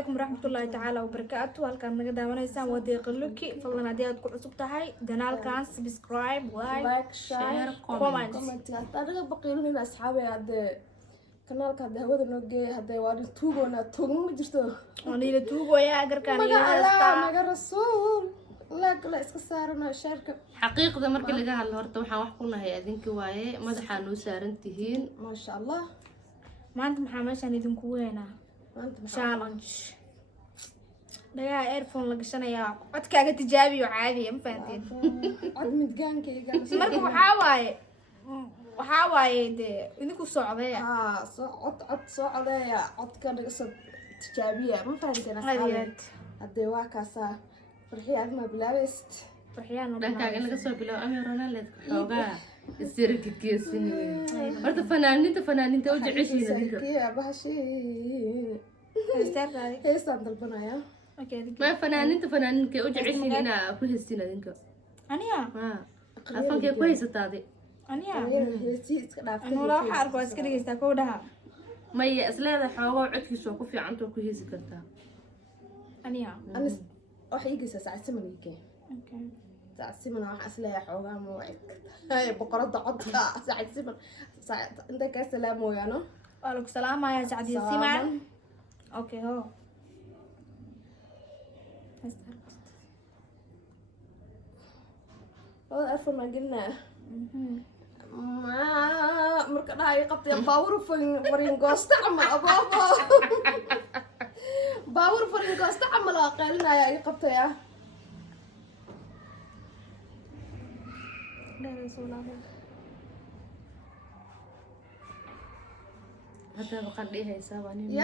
عليكم ورحمة الله تعالى وبركاته. halkaan naga daawanaysaan waa deeqa luki fadlan haddii aad ku cusub tahay janaalkan subscribe like share comment anaga baqiilin asxaabe hadee kanaalka hadee hawada noo geeyay hadee waa tuugoona tuugo ma jirto aniga tuugoya garkaan naga rasuul la iska saarana sharka xaqiiqda markii laga hadlo horta waxaan wax ku nahay adinka waaye madaxaan u saaran tihiin ma sha Allah maanta maxaa meeshaan idinku weynaa challenge dhagaa earphone la gashanayaa codkaaga tijaabiyo caadiya ma fahanteen cod midgaankayga marka waxaa waaye dee idinku socdaya cod socdaya codka naga soo tijaabiya ma fahanteen asxaabe hadee waa kaasaa farxiyaad ma bilaabayst farxiyaan dhankaaga laga soo bilaabo ama Ronaldo xoogaa isirka geesin horta fanaaniinta u jeceshiin adinka bahashi istartaadi heestaan dalbanaya ما فنانين تفنانين وجعلني أنا كل هالسنة ذنك أنيا أفهم كيف كويس تادي أنيا أنا أنا لا أعرف أسكري يستكودها ما هي أصلا حاجة عدك سوق في عنده كويس كنتها أنيا أنا أحيي قصة ساعة سمنيك ساعة سمن راح أصلا حاجة موعد هاي بقرة عضها ساعة سمن ساعة أنت كسلام ويانا وعليكم السلام يا سعدي سمن أوكي هو والله أفهم ما قلنا ما مركنا هاي قطية باور فرين قوست عمل أبابا باور فرين قوست عمل أقلنا يا قطية لا رسول الله هذا بقليها يساواني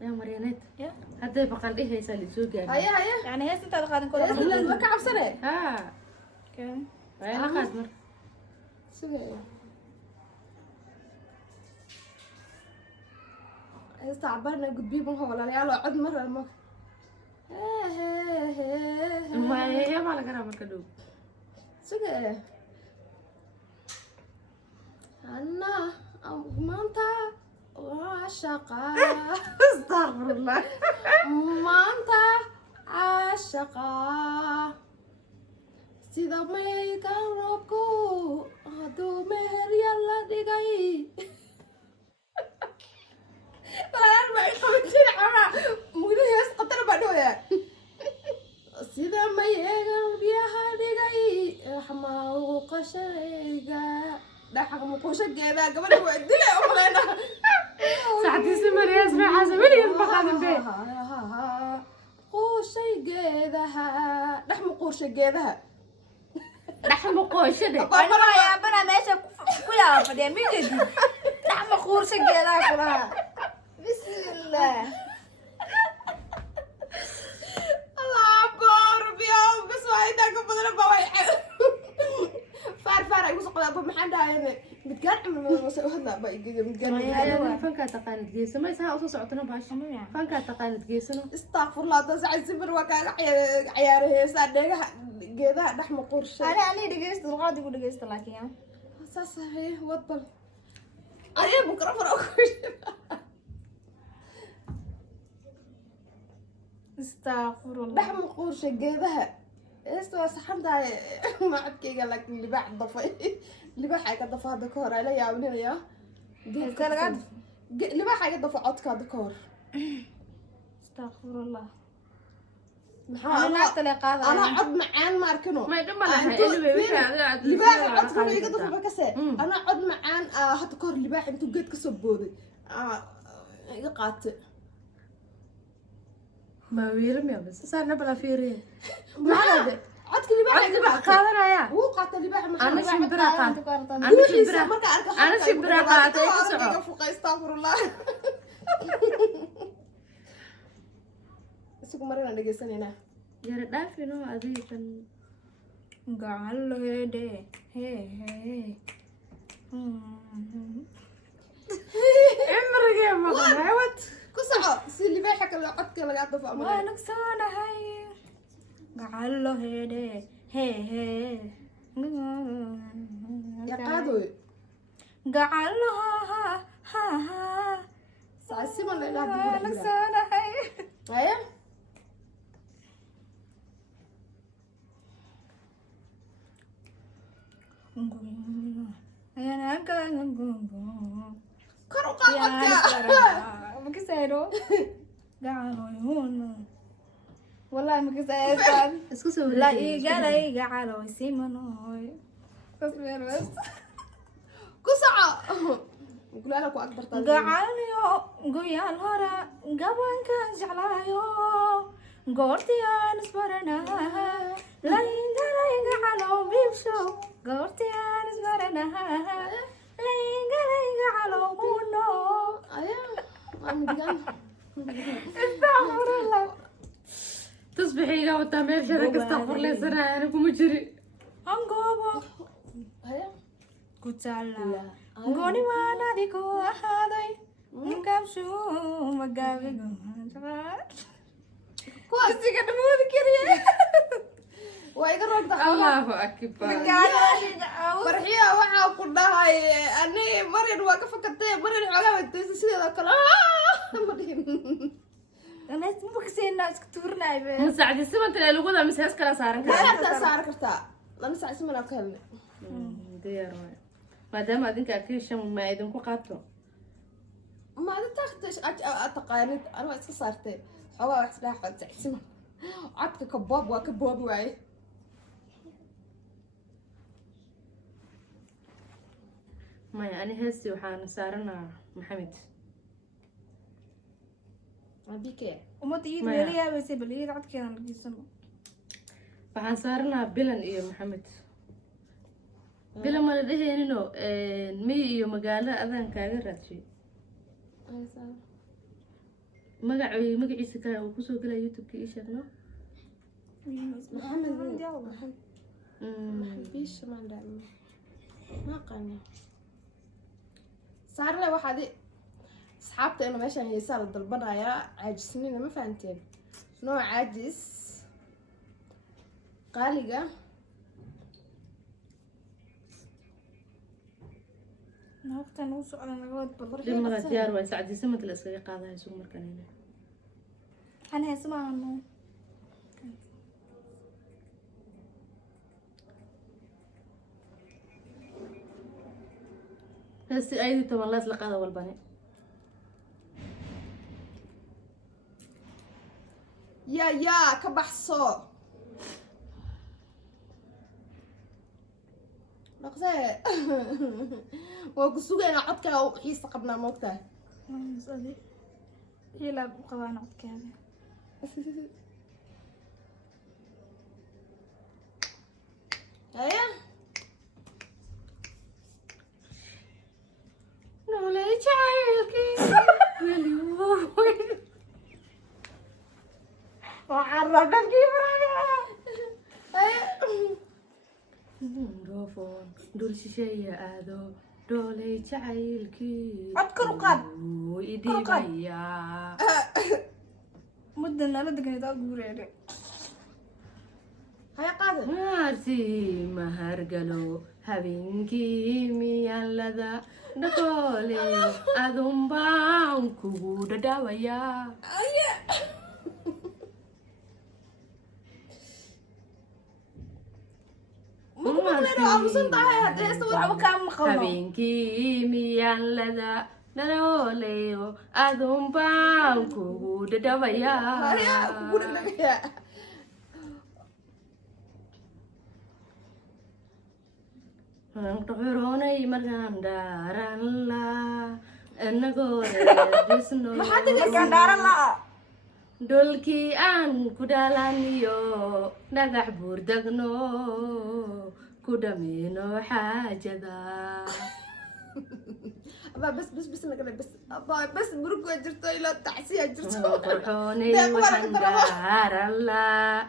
يا مريانات يا هذا بقليها يسالي سوق هيا يعني هي ستة قاعدين كل لا ما كعب سنة ها كم هاي لا قادمر سوي استعبرنا قد بيبون هو ولا يلا عد مرة ما ما هي ما لك أنا مركدو سوي أنا ما أنت عاشقة استغفر الله ما أنت عاشقة سيدا ميكا روكو هادو مهر يلا ديغاي والله ما يقومتين عما مولي يسقطر بعدويا سيدا ميكا بيها ديغاي حماو قشيغا دحق مقوشة جيدا قبل وعدلي أمالينا ساعتي سمر يا اسمع حاسبني المخادم بيه قوشة جيدها لحم قوشة جيدها لحم قوشة ده أنا يا بنا ماشي كلها فدي مين جدي نحن خورش كذا كلها بسم الله الله أكبر بيوم بس وايد أكبر بواي فار يوسف قلبه محل هاي بتقرع من هذا بقى أنا فانك تقانت جيسة ما يسها أصلا صعتنا باش فانك تقانت جيسة استغفر الله تسعى السفر وكان عياره صار جيدا لحم قرش أنا دقيست الغادي ودقيست لك يا صحيح وطل أنا بكرة فراكوش استغفر الله لحم قرش جيدها استوى صحنتها ما عاد كي قال لك اللي بعد ضفي اللي بقى حاجه ضفها دكور عليا يا ولي يا اللي بقى حاجه ضفها عطك دكور استغفر الله انا عض معان ما اركنه ما يدوم لها اللي بقى عطك اللي يقدر بكسه انا عض معان هدكور اللي بقى انتو قد كسبودي يقات ما ويرم يا بس صار نبلا فيرين ما هذا عدك اللي بقى قادر يا هو قاتل اللي بقى أنا شبرا قات أنا شبرا قات أي فوق استغفر الله سوق مرة أنا جالسة هنا يا رد في نوع أذيك قال له هدي هي امرق يا ماما هوت كسعة سي اللي بقى حكى عدك اللي قاعد ضفا ما نكسانة هاي قال له هدي هي يا قادوي قال له ها سعسمن لا إله إلا الله لسانة هاي هيا أنا كان كرو قامك مكسيرو قالوا يهون والله مكسيران isku soo لا إيجا قالوا يسيمنوي تصوير بس كسعة نقول لك أكبر طالب قعاليو قويا الهرا قبان كان جعلايو قورتيان سبرنا لينغا علو بيبشو قورتيان سبرنا لينغا علو بونو استغفر الله تصبحي قاعدة تعمل شركة استغفر الله سنة أنا كم جري أنقوبو هيا كتالا قوني وانا ديكو أحادي مكابشو مقابي كويس كده مو ذكريه وإذا رد الله أكبر فرحية وعا قلنا هاي أني مرين واقفة كتير مرين عقبة تسيسي ذاك مرين أنا اسمه بكسي الناس كتورنا يبي مساعدة سمعت الألوغة مس هسه كلا صار لا لا صار كرتا لا نسعى اسمنا كلنا ديار ما دام أدينك أكيد شم ما أدينك قاتو ما تاخدش أتقاني أنا وقت صارتي حوا واحد راح اسمه عدك كباب وكباب وعي ما يعني هسي وحان سارنا محمد بيكي وما تيجي ليا بس بليد عاد كان الجسم waxaan saarnaa bilan iyo maxamed bilan ma la dheheenino miyi iyo magaalo adaan kaaga raadshay magaciisa kale uu kusoo gelaya youtube-ka ii sheegno محمد فيش ما عندنا ما قاني صار لي واحد اصحابتي انا ماشي هي صار الضلبنايا عاجزين ما فهمتين نوع عاجز قالقة نوقت نوصل على نقود بفرح لما diyaar waa sacdiisama la iskaga qaadahay suuq markan أنا اسمع إنه هسي أيدي طبعا لا تلقى هذا والبني يا كبحصو نقصي وقصوغي انا عدك وحيس قبنا موقتها صديق يلعب قوانا كذا هيا نولي جعلكي وعرفت كيف رأيها روفون دول شيشة آدو دولي جعلكي أذكر قاد وإيدي بيا مدة أنا دقني تقول يعني هيا قادر مارسي مهرجلو habeenkii miyaan lada dhaqoole adun baan kugu dhadhawayaa habeenkii miyaan lada dhaqooleyo adun baan kugu dhadhawayaa Roonay markaan daaran laa inagoo reebisno dhulkii aan ku dhalaniyo dhagax buur degno ku dhameyno xaajada بس نقول بس بركو جرتو إلى تعسية جرتو roonay waxaan daaran laa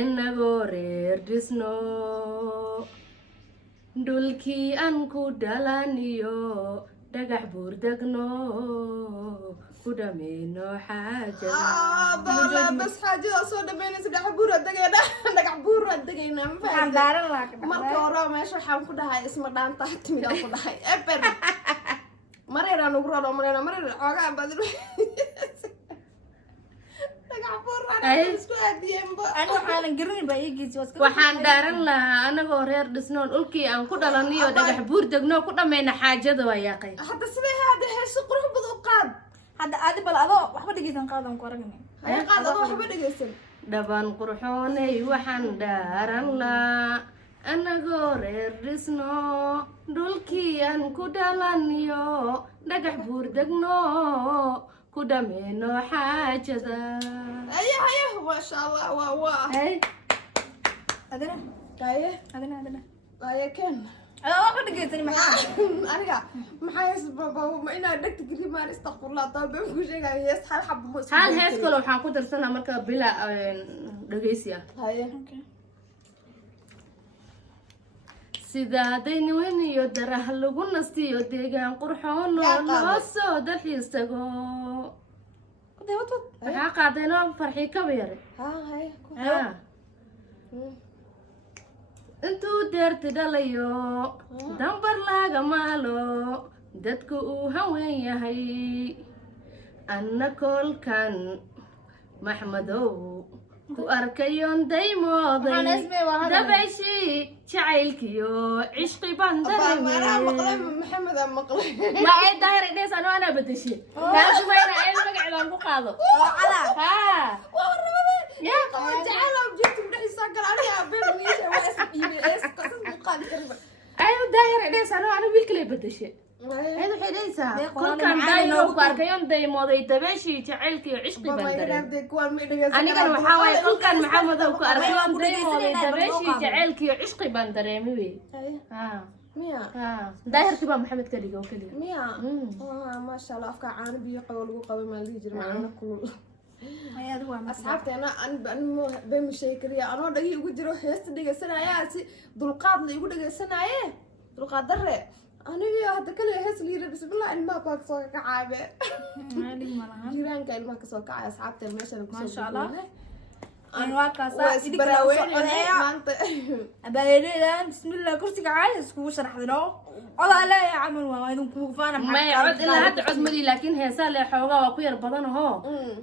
inagoo reebisno dhulkii aan ku dhalaniyo dhagax buur degno ku dhameyno xaajada بس حاجة صودا بين سدح بورة دقينا دقع بورة دقينا ما فهمت مركا ورا ما شو حام كده هاي اسمه دان تحت ميدا كده هاي إبر مرينا نقرأ مرينا عقا بدل أنا حالا قرني بيجي waxaan dhaaran lahaa anagoo reer dhisnoon dhulkii aan ku dhalaniyo dhagax buur degno ku dhamayna xaajada waa yaaqay حتى سمي هذا هيش قروح بضقاد هذا عادي بلا أضو وحبة دقيقة قاعدة مقارنة هاي قاعدة أضو وحبة دقيقة dhaban qurxoonay waxaan dhaaran lahaa anagoo reer dhisno dhulkii aan ku dhalaniyo dhagax buur degno ku dhamayno xaajada أيه ما شاء الله واه hay أدنى أيه أدنى أيه كان أنا وحبة دقيقة أنا محايس بابا ما إنا دكت كذي ما نستغفر الله طيب بمكو شيء يس حال حب مسلم hal hees kale waxaan ku darsanaa marka bila dhageysiya هاي sidaaday niwen iyo darah lagu nastiyo deegaan qurxoon oo loo soo dalxiis tago waxaa qaadeenoo farxii kaba yare هاي intuu deerti dhalayo dambar laga maalo dadku uu haween yahay anna koolkan maxmadow ku arkayoon daymooday dabayshii jacaylkiyo cishqi baan أنا dareemay مقلم محمد مقلم ma ee daahir idhees anoo anaa bedeshe kaasumayna ee magaceedaan ku qaado haa ya تعالى جبت من حساب قال عليها بيرني ايش قصص مقال كريمه ayu daahir idhees anoo ana wiilkale bedeshe ayadu waxay dhehaysaa kolkaan daayoo ku arkayoon daymooday dabayshii jacaylkiyo cishqi baan dareemay anigana waxaa waaye kolkaan maxamedow ku arkayoon daymooday dabayshii jacaylkiyo cishqi baan dareemay wey haa ميا haa daahirkii baa maxamed ka dhigay oo keliya ميا ما شاء الله افكار عاني بيقول لو قبل ما يجي معنا كل asxaabta ana bema sheekariya anoo dhagi igu jiro heesta dhegeysanaya si dulqaad la igu dhegeysanaaye dulqaad dare aniga hadda kaliya hees liira bismillah ilmaha baa kasoo kacaabe jiraanka ilmaha kasoo kacay asxaabta meeshan kusoo Masha Allah. maanta abaaleydan bismillah kursiga caayis kugu sharaxdino odaa leeyahay camal waa idin kugu faana maya cod ilaa hadda cod mali laakiin heesaa lee xoogaa waa ku yar badan ahoo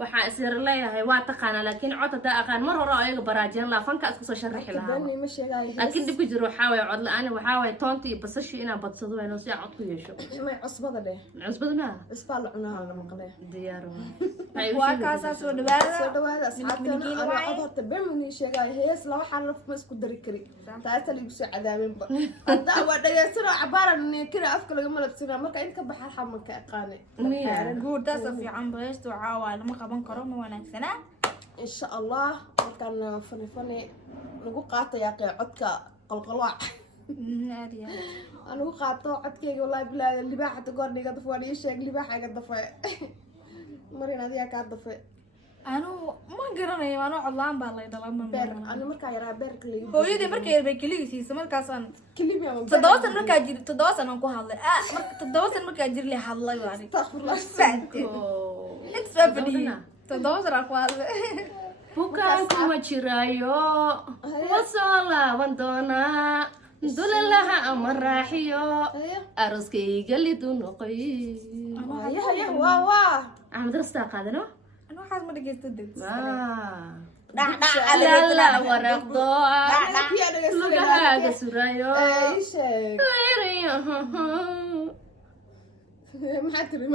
waxaan isyar leeyahay waa taqaanaa laakiin cod haddaa aqaan mar hore oo ayaga baraajin lahaa fanka isku soo sharixi lahaa bani ma sheegaayo laakiin dhibka jiro waxaa waye cod la-aan waxaa waye toonta iyo basashii inaan badsado wayno si aan cod ku yeesho may cusbada dheh cusbada maa cusbaa la cunaa la maqlee diyaar waa kaasaa soo dhawaada soo dhawaada asxaabtana ana horta bemani sheegaayo hees laba xaraf ma isku dari kari taasa la igu soo cadaabeenba hadda waa dhageysano cabaaran kira afka laga malabsanaa marka in ka baxa xama ka aqaanay guurtaas fiican baysto caawa lama qaban karo ma wanaagsana insha Allah markaan fani lagu qaatayaa codka qalqalooc anigu qaato codkayga wallahi bilaa libaaxa goorniga daf waa ii sheeg libaaxa iga dafay marin adiga ka dafay anu ma garanayo anu codlaan baa lay dhalay beer anu markaa yaraa beerka la igu hooyadii markay bay keligiisa markaasaan kilimi ama 7 san markaa jiri 7 san aan ku hadlay 7 san markaa jiri la hadlay waani astaghfirullah inta soo fadhiyo 7 san aan ku hadlay bukaan kuma jiraayo wa soo laaban doonaa dulalaha ama raaxiyo aroskayga lidu noqoy waa axmed rastaa qaadano anu waxaas ma dhageysto dad lala waraqdo lugahaaga surayo maxaa tiri